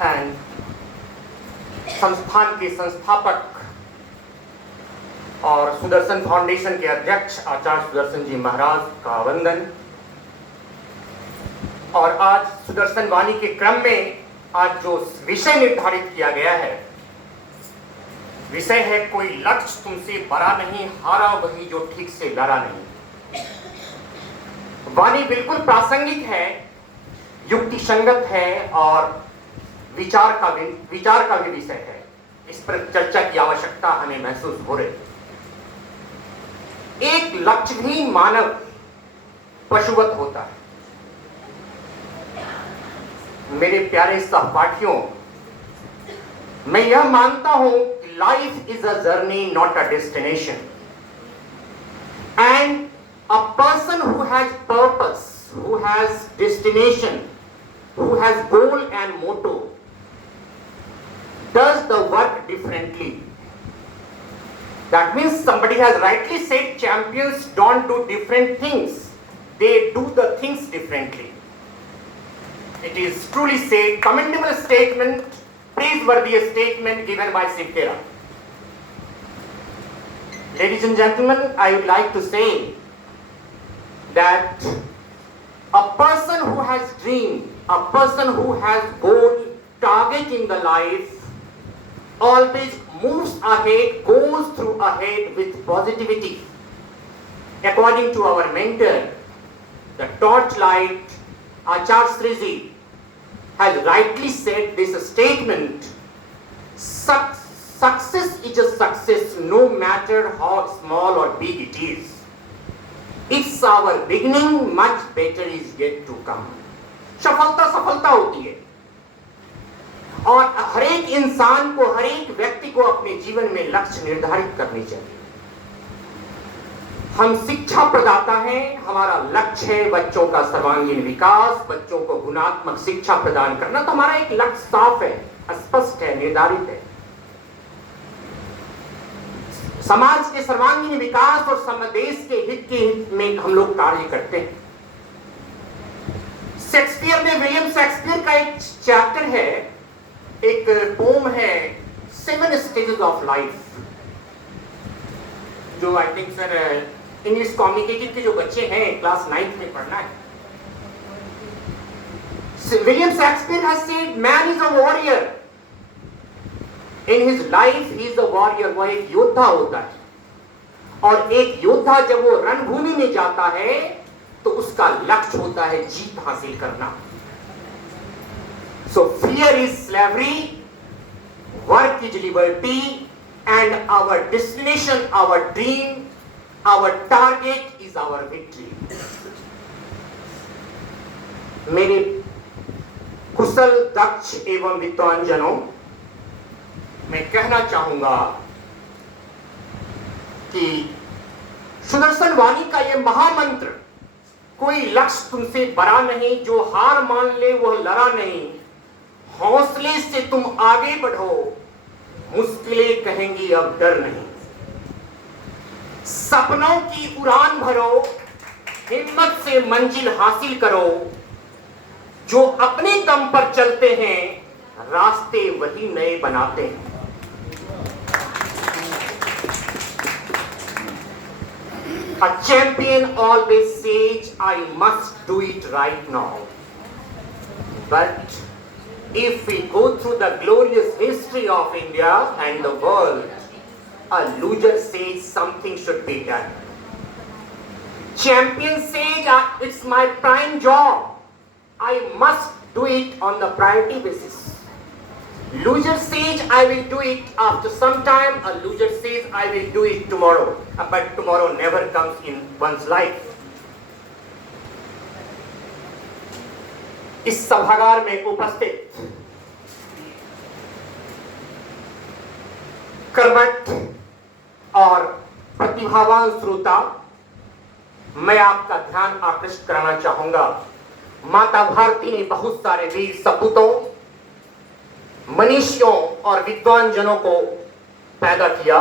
And संस्थान के संस्थापक और सुदर्शन फाउंडेशन के अध्यक्ष आचार्य सुदर्शन जी महाराज का वंदन। और आज सुदर्शन वाणी के क्रम में आज जो विषय निर्धारित किया गया है, विषय है कोई लक्ष्य तुमसे बड़ा नहीं, हारा वही जो ठीक से लड़ा नहीं। वाणी बिल्कुल प्रासंगिक है, युक्ति संगत है और विचार का भी विषय है। इस पर चर्चा की आवश्यकता हमें महसूस हो रही। एक लक्ष्यहीन मानव पशुवत होता है। मेरे प्यारे सहपाठियों, मैं यह मानता हूं कि life is a journey not a destination, and a person who has purpose, who has destination, who has goal and motto does the work differently. That means somebody has rightly said champions don't do different things, they do the things differently. It is truly said, commendable statement, praiseworthy statement given by Sivtera. Ladies and gentlemen, I would like to say that a person who has dream, a person who has goal, target in the life, always moves ahead, goes through ahead with positivity. According to our mentor, the torchlight, Acharya Sriji, has rightly said this statement: success is a success no matter how small or big it is. It's our beginning, much better is yet to come. सफलता होती है और हर एक इंसान को, हर एक व्यक्ति को अपने जीवन में लक्ष्य निर्धारित करनी चाहिए। हम शिक्षा प्रदाता हैं, हमारा लक्ष्य है बच्चों का सर्वांगीण विकास, बच्चों को गुणात्मक शिक्षा प्रदान करना। तो हमारा एक लक्ष्य साफ है, स्पष्ट है, निर्धारित है। समाज के सर्वांगीण विकास और देश के हित में हम लोग कार्य करते हैं। शेक्सपियर में, विलियम शेक्सपियर का एक चैप्टर है, एक पोम है, 7 स्टेजेस ऑफ लाइफ, जो I think sir English communicative के जो बच्चे हैं क्लास 9th में पढ़ना है। William Shakespeare has said man is a warrior, in his life he is a warrior. वह एक योद्धा होता है और एक योद्धा जब वो रणभूमि में जाता है तो उसका लक्ष्य होता है जीत हासिल करना। So fear is slavery, work is liberty, and our destination, our dream, our target is our victory. मेरे कुशल, दक्ष एवं विद्वान जनों, मैं कहना चाहूंगा कि सुदर्शन वाणी का यह महामंत्र, कोई लक्ष्य तुमसे बड़ा नहीं, जो हार मान ले वह लड़ा नहीं, हौसले से तुम आगे बढ़ो, मुश्किलें कहेंगी अब डर नहीं। सपनों की उड़ान भरो, हिम्मत से मंजिल हासिल करो, जो अपने दम पर चलते हैं रास्ते वही नए बनाते हैं। A champion always says, I must do it right now. But if we go through the glorious history of India and the world, a loser says something should be done. Champion says, it's my prime job, I must do it on the priority basis. Loser says, I will do it after some time. A loser says, I will do it tomorrow. But tomorrow never comes in one's life. इस सभागार में उपस्थित कर्मठ और प्रतिभावान श्रोता, मैं आपका ध्यान आकृष्ट कराना चाहूंगा। माता भारती ने बहुत सारे वीर सपूतों, मनीषियों और विद्वान जनों को पैदा किया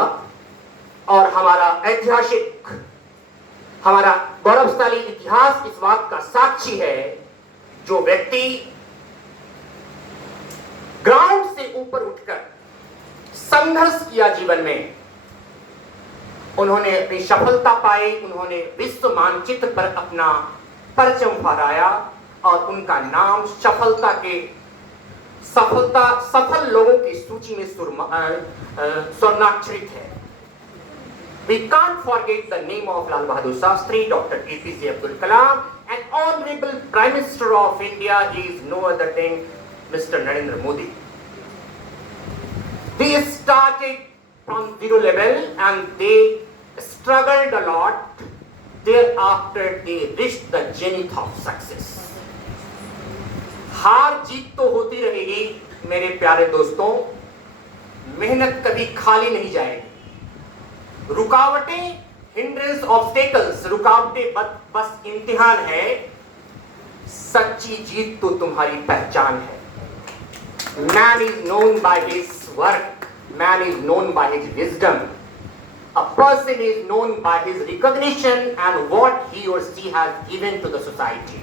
और हमारा ऐतिहासिक, हमारा गौरवशाली इतिहास इस बात का साक्षी है। जो व्यक्ति ऊपर उठकर संघर्ष किया जीवन में, उन्होंने अपनी सफलता पाई, उन्होंने विश्व मानचित्र पर अपना परचम फहराया और उनका नाम सफल लोगों की सूची में स्वर्णाक्षरित है। We can't forget the name of Lal Bahadur Shastri, Dr. APJ Abdul Kalam, and Honorable Prime Minister of India. He is no other than Mr. Narendra Modi. They started from zero level and they struggled a lot. Thereafter, they reached the zenith of success. हार जीत तो होती रहेगी मेरे प्यारे दोस्तों, मेहनत कभी खाली नहीं जाएगी। रुकावटें, हिंड्रेंस, ऑब्स्टेकल्स, रुकावटें बस इम्तिहान है, सच्ची जीत तो तुम्हारी पहचान है। Man is known by his work, man is known by his wisdom, a person is known by his recognition and what he और she has given to the society.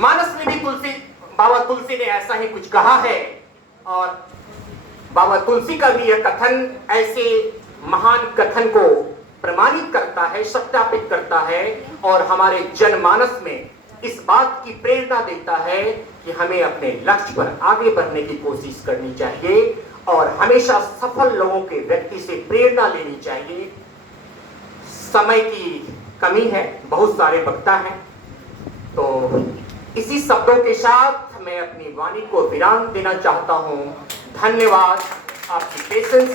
Manas में भी बाबा तुलसी ने ऐसा ही कुछ कहा है और बाबा तुलसी का भी यह कथन ऐसे महान कथन को प्रमाणित करता है, सत्यापित करता है और हमारे जनमानस में इस बात की प्रेरणा देता है कि हमें अपने लक्ष्य पर आगे बढ़ने की कोशिश करनी चाहिए और हमेशा सफल लोगों के व्यक्ति से प्रेरणा लेनी चाहिए। समय की कमी है, बहुत सारे वक्ता हैं, तो इसी शब्दों के साथ मैं अपनी वाणी को विराम देना चाहता हूं। धन्यवाद आपकी पेशेंस